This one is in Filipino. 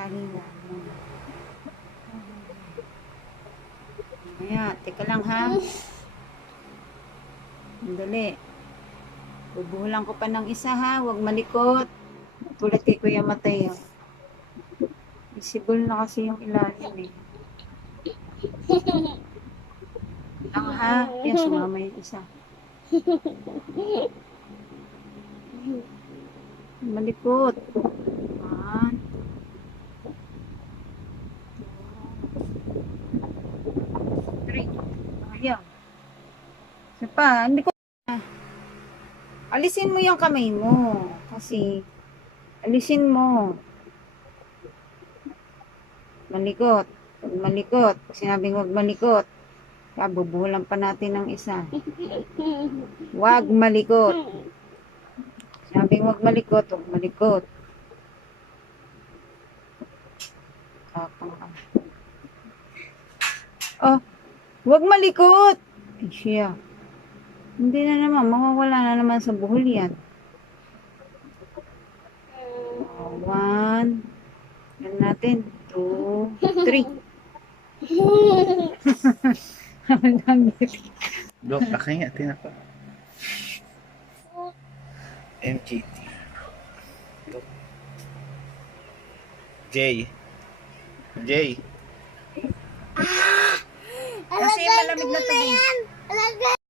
Lang. Ayan, teka lang ha. Sandali. Bubuhulan ko pa ng isa ha. Huwag malikot. Tulad kay Kuya Mateo. Visible na kasi yung ilalim eh. Lang ha. Kaya sumama yung isa. Malikot. One. two, Three. Ayan. Isa pa. Hindi ko Alisin mo yung kamay mo. Kasi, alisin mo. Malikot. Huwag malikot. Sinabing huwag malikot. Kabubulan pa natin ng isa. Huwag malikot. Sinabing huwag malikot. Huwag malikot. Tapang. Oh, huwag malikot. Ay, siya. Hindi na naman, mawawala na naman sa buhol yan. One. Yan natin. Two. Three. Hanggang dito. Dok, laki nga, tinapa. MGT. Dok. J. J. Kasi malamig na tubig.